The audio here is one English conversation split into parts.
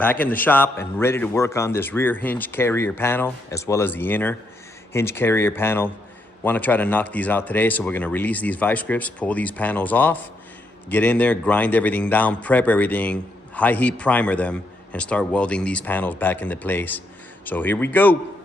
Back in the shop and ready to work on this rear hinge carrier panel as well as the inner hinge carrier panel. Want to try to knock these out today, so we're going to release these vice grips, pull these panels off, get in there, grind everything down, prep everything, high heat primer them, and start welding these panels back into place. So here we go.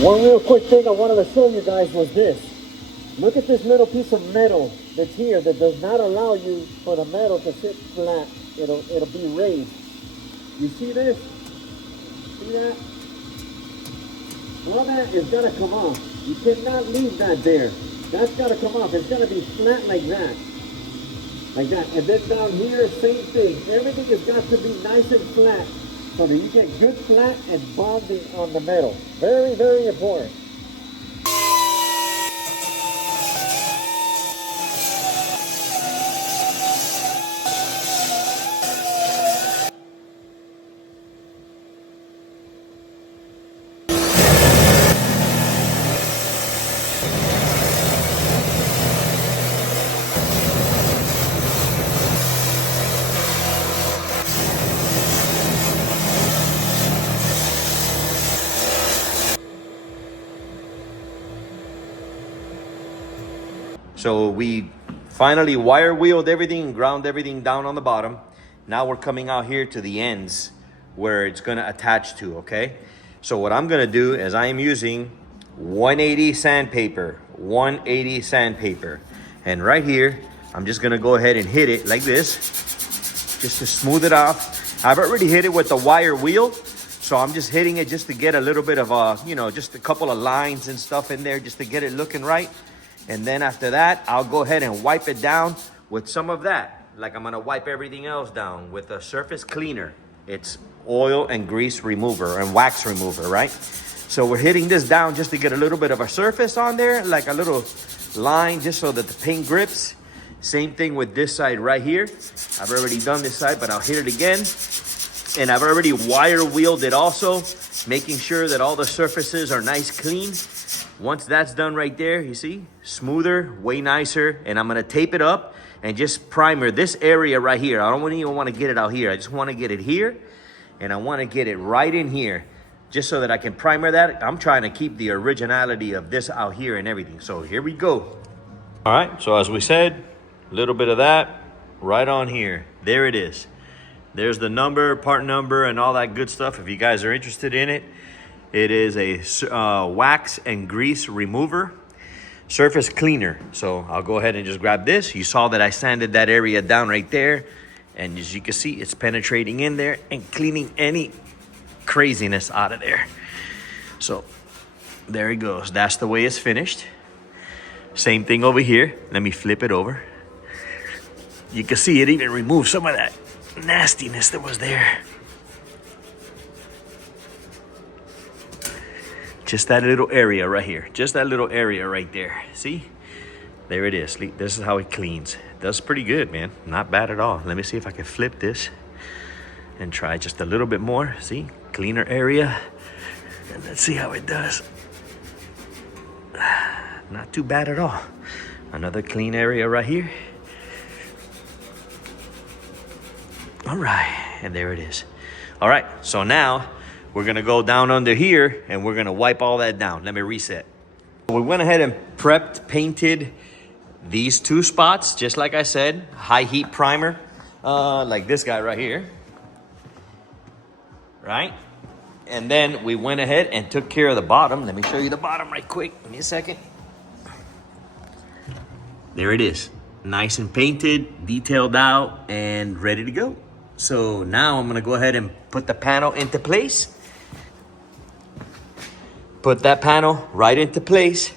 One real quick thing I wanted to show you guys was this. Look at this little piece of metal that's here that does not allow you for the metal to sit flat. It'll be raised. You see this? See that? All that is gonna come off. You cannot leave that there. That's gotta come off. It's gonna be flat like that. Like that. And then down here, same thing. Everything has got to be nice and flat, so that you get good flat and bonding on the metal. Very, very important. So we finally wire wheeled everything and ground everything down on the bottom. Now we're coming out here to the ends where it's gonna attach to, okay? So what I'm gonna do is I am using 180 sandpaper, 180 sandpaper. And right here, I'm just gonna go ahead and hit it like this, just to smooth it off. I've already hit it with the wire wheel, so I'm just hitting it just to get a little bit of just a couple of lines and stuff in there just to get it looking right. And then after that, I'll go ahead and wipe it down with some of that. Like I'm gonna wipe everything else down with a surface cleaner. It's oil and grease remover and wax remover, right? So we're hitting this down just to get a little bit of a surface on there, like a little line, just so that the paint grips. Same thing with this side right here. I've already done this side, but I'll hit it again. And I've already wire wheeled it also, making sure that all the surfaces are nice, clean. Once that's done right there, you see, smoother, way nicer. And I'm gonna tape it up and just primer this area right here. I don't even wanna get it out here. I just wanna get it here, and I wanna get it right in here, just so that I can primer that. I'm trying to keep the originality of this out here and everything. So here we go. All right, so as we said, a little bit of that right on here. There it is. There's the number, part number, and all that good stuff. If you guys are interested in it, it is a wax and grease remover, surface cleaner. So I'll go ahead and just grab this. You saw that I sanded that area down right there. And as you can see, it's penetrating in there and cleaning any craziness out of there. So there it goes. That's the way it's finished. Same thing over here. Let me flip it over. You can see it even removed some of that nastiness that was there. Just that little area right here. Just that little area right there. See? There it is. This is how it cleans. It does pretty good, man. Not bad at all. Let me see if I can flip this and try just a little bit more. See? Cleaner area. And let's see how it does. Not too bad at all. Another clean area right here. All right. And there it is. All right. So now we're gonna go down under here and we're gonna wipe all that down. Let me reset. We went ahead and prepped, painted these two spots, just like I said, high heat primer, like this guy right here, right? And then we went ahead and took care of the bottom. Let me show you the bottom right quick. Give me a second. There it is. Nice and painted, detailed out, and ready to go. So now I'm gonna go ahead and put the panel into place. Put that panel right into place,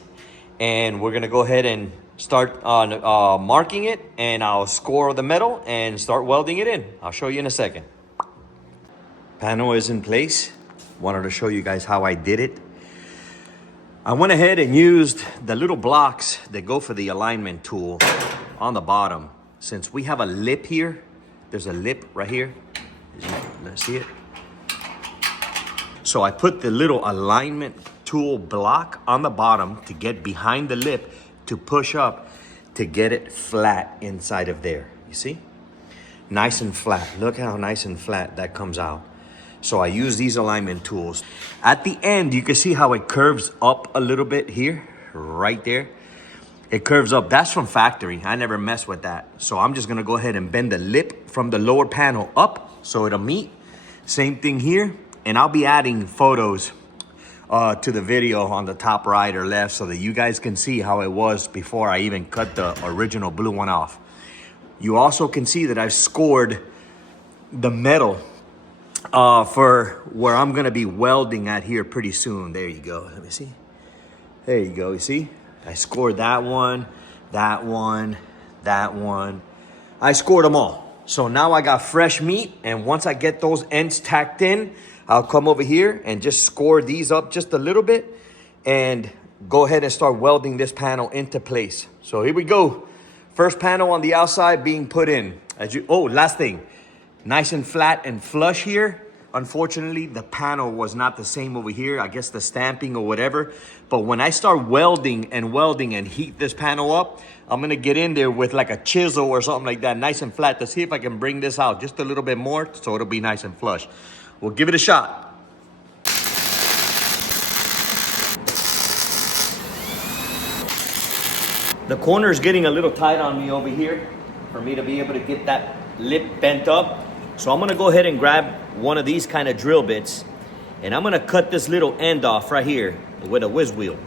and we're gonna go ahead and start on marking it, and I'll score the metal and start welding it in. I'll show you in a second. Panel is in place. Wanted to show you guys how I did it. I went ahead and used the little blocks that go for the alignment tool on the bottom. Since we have a lip here, there's a lip right here. Let's see it. So I put the little alignment tool block on the bottom to get behind the lip to push up to get it flat inside of there. You see? Nice and flat. Look how nice and flat that comes out. So I use these alignment tools. At the end, you can see how it curves up a little bit here, right there. It curves up. That's from factory. I never mess with that. So I'm just gonna go ahead and bend the lip from the lower panel up so it'll meet. Same thing here. And I'll be adding photos to the video on the top right or left so that you guys can see how it was before I even cut the original blue one off. You also can see that I've scored the metal for where I'm gonna be welding at here pretty soon. There you go, let me see. There you go, you see? I scored that one, that one, that one. I scored them all. So now I got fresh meat, and once I get those ends tacked in, I'll come over here and just score these up just a little bit and go ahead and start welding this panel into place. So here we go. First panel on the outside being put in. Last thing, nice and flat and flush here. Unfortunately, the panel was not the same over here. I guess the stamping or whatever. But when I start welding and heat this panel up, I'm gonna get in there with like a chisel or something like that, nice and flat, to see if I can bring this out just a little bit more so it'll be nice and flush. We'll give it a shot. The corner is getting a little tight on me over here for me to be able to get that lip bent up. So I'm gonna go ahead and grab one of these kind of drill bits, and I'm gonna cut this little end off right here with a whiz wheel.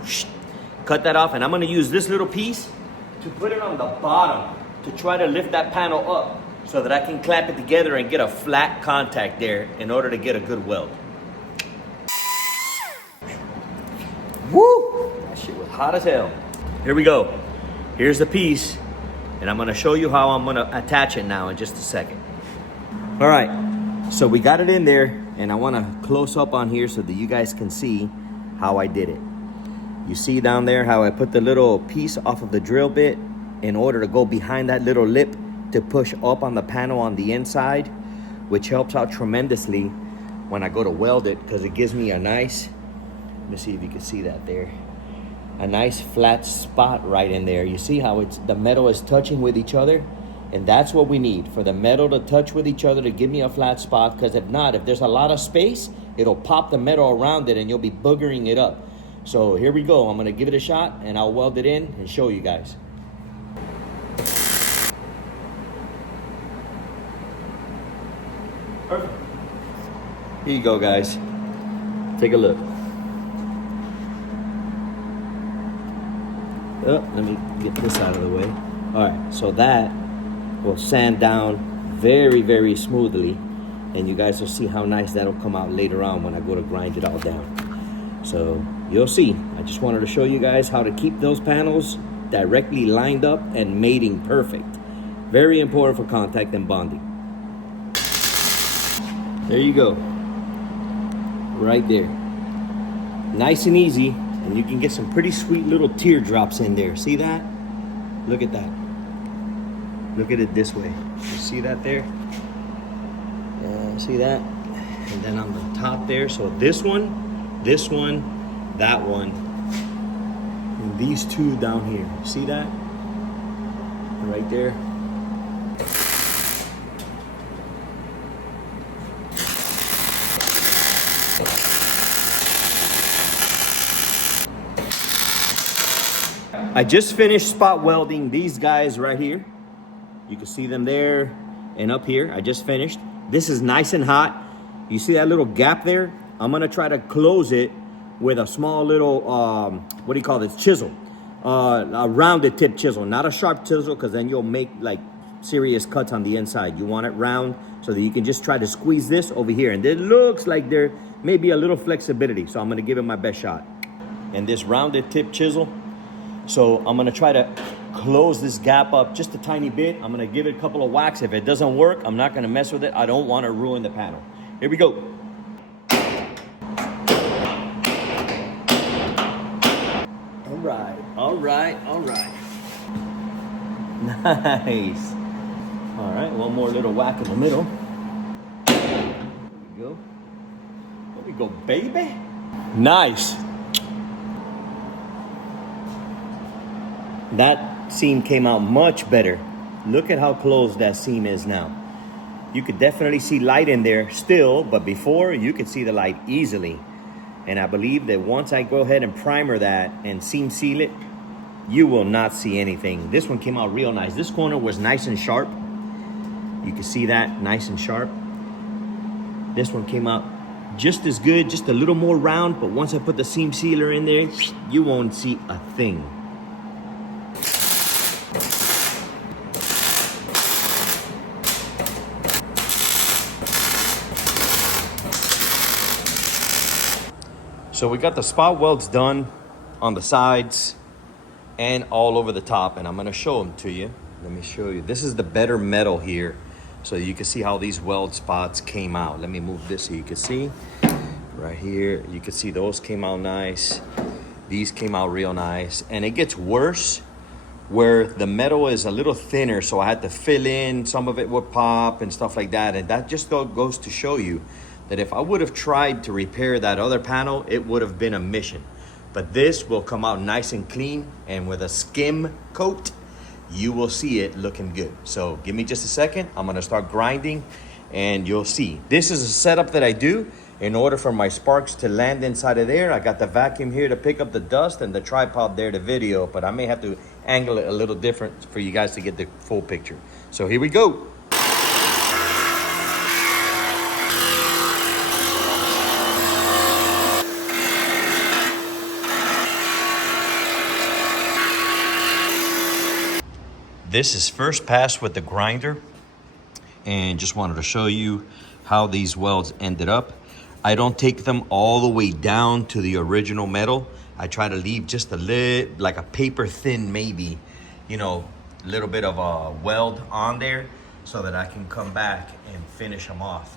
Cut that off, and I'm gonna use this little piece to put it on the bottom to try to lift that panel up so that I can clamp it together and get a flat contact there in order to get a good weld. Woo! That shit was hot as hell. Here we go. Here's the piece, and I'm gonna show you how I'm gonna attach it now in just a second. All right, so we got it in there, and I wanna close up on here so that you guys can see how I did it. You see down there how I put the little piece off of the drill bit in order to go behind that little lip to push up on the panel on the inside, which helps out tremendously when I go to weld it, because it gives me a nice, let me see if you can see that there, a nice flat spot right in there. You see how the metal is touching with each other? And that's what we need, for the metal to touch with each other to give me a flat spot, because if not, if there's a lot of space, it'll pop the metal around it and you'll be boogering it up. So here we go. I'm gonna give it a shot and I'll weld it in and show you guys. Perfect. Here you go, guys. Take a look. Oh, let me get this out of the way. All right, so that will sand down very, very smoothly, and you guys will see how nice that'll come out later on when I go to grind it all down. So you'll see. I just wanted to show you guys how to keep those panels directly lined up and mating perfect. Very important for contact and bonding. There you go. Right there. Nice and easy, and you can get some pretty sweet little teardrops in there. See that? Look at that. Look at it this way. You see that there? See that? And then on the top there. So this one, that one, and these two down here. See that? Right there. I just finished spot welding these guys right here. You can see them there and up here. I just finished. This is nice and hot. You see that little gap there? I'm gonna try to close it with a small little, what do you call this, chisel. A rounded tip chisel, not a sharp chisel, because then you'll make like serious cuts on the inside. You want it round so that you can just try to squeeze this over here. And it looks like there may be a little flexibility, so I'm gonna give it my best shot. and this rounded tip chisel. So I'm gonna try to close this gap up just a tiny bit. I'm gonna give it a couple of whacks. If it doesn't work, I'm not gonna mess with it. I don't wanna ruin the panel. Here we go. All right. Nice. All right, one more little whack in the middle. There we go. There we go, baby. Nice. That seam came out much better. Look at how close that seam is now. You could definitely see light in there still, but before you could see the light easily. And I believe that once I go ahead and primer that and seam seal it, you will not see anything. This one came out real nice. This corner was nice and sharp. You can see that, nice and sharp. This one came out just as good, just a little more round, but once I put the seam sealer in there, you won't see a thing. So we got the spot welds done on the sides and all over the top, and I'm gonna show them to you. Let me show you. This is the better metal here, so you can see how these weld spots came out. Let me move this so you can see. Right here, you can see those came out nice. These came out real nice. And it gets worse where the metal is a little thinner, so I had to fill in, some of it would pop and stuff like that. And that just goes to show you that if I would have tried to repair that other panel, it would have been a mission. But this will come out nice and clean, and with a skim coat, you will see it looking good. So give me just a second. I'm gonna start grinding and you'll see. This is a setup that I do in order for my sparks to land inside of there. I got the vacuum here to pick up the dust and the tripod there to video, but I may have to angle it a little different for you guys to get the full picture. So here we go. This is first pass with the grinder, and just wanted to show you how these welds ended up. I don't take them all the way down to the original metal. I try to leave just a little, like a paper thin maybe, you know, a little bit of a weld on there so that I can come back and finish them off.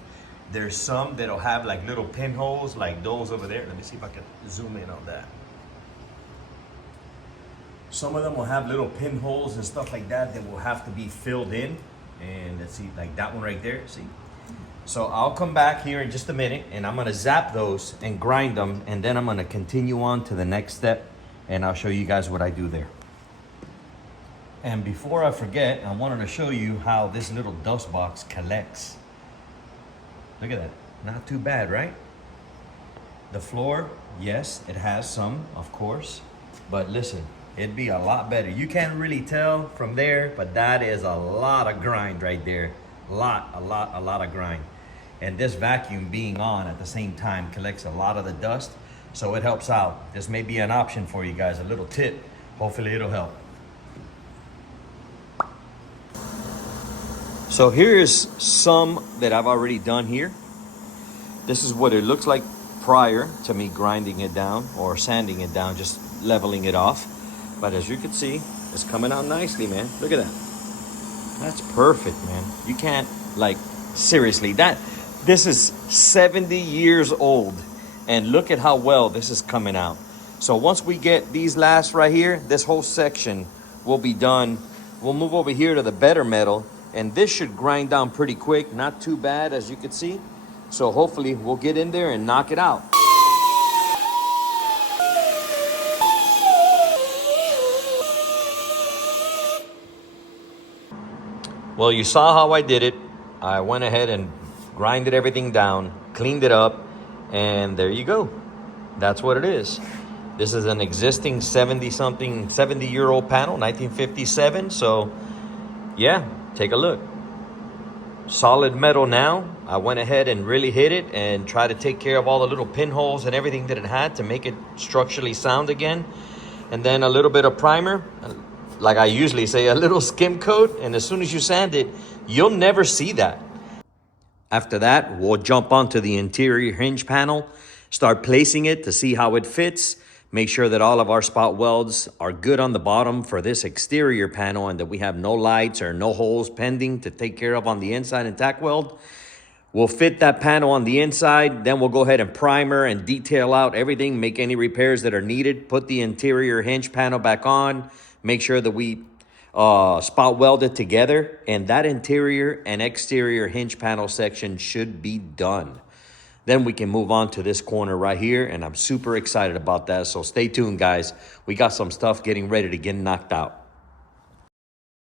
There's some that'll have like little pinholes like those over there. Let me see if I can zoom in on that. Some of them will have little pinholes and stuff like that that will have to be filled in. And let's see, like that one right there, see? So I'll come back here in just a minute and I'm gonna zap those and grind them, and then I'm gonna continue on to the next step and I'll show you guys what I do there. And before I forget, I wanted to show you how this little dust box collects. Look at that, not too bad, right? The floor, yes, it has some, of course, but listen, it'd be a lot better. You can't really tell from there, but that is a lot of grind right there. A lot of grind. And this vacuum being on at the same time collects a lot of the dust, so it helps out. This may be an option for you guys, a little tip. Hopefully it'll help. So here's some that I've already done here. This is what it looks like prior to me grinding it down or sanding it down, just leveling it off. But as you can see, it's coming out nicely, man. Look at that. That's perfect, man. You can't, like, seriously, this is 70 years old, and look at how well this is coming out. So once we get these last right here, this whole section will be done. We'll move over here to the better metal, and this should grind down pretty quick. Not too bad, as you can see. So hopefully we'll get in there and knock it out. Well, you saw how I did it. I went ahead and grinded everything down, cleaned it up, and there you go. That's what it is. This is an existing 70-year-old panel, 1957. So, yeah, take a look. Solid metal now. I went ahead and really hit it and tried to take care of all the little pinholes and everything that it had to make it structurally sound again. And then a little bit of primer. Like I usually say, a little skim coat, and as soon as you sand it, you'll never see that. After that, we'll jump onto the interior hinge panel, start placing it to see how it fits, Make sure that all of our spot welds are good on the bottom for this exterior panel and that we have no lights or no holes pending to take care of on the inside and tack weld. We'll fit that panel on the inside, then we'll go ahead and primer and detail out everything, make any repairs that are needed, put the interior hinge panel back on, make sure that we spot weld it together, and that interior and exterior hinge panel section should be done. Then we can move on to this corner right here, and I'm super excited about that, so stay tuned, guys. We got some stuff getting ready to get knocked out.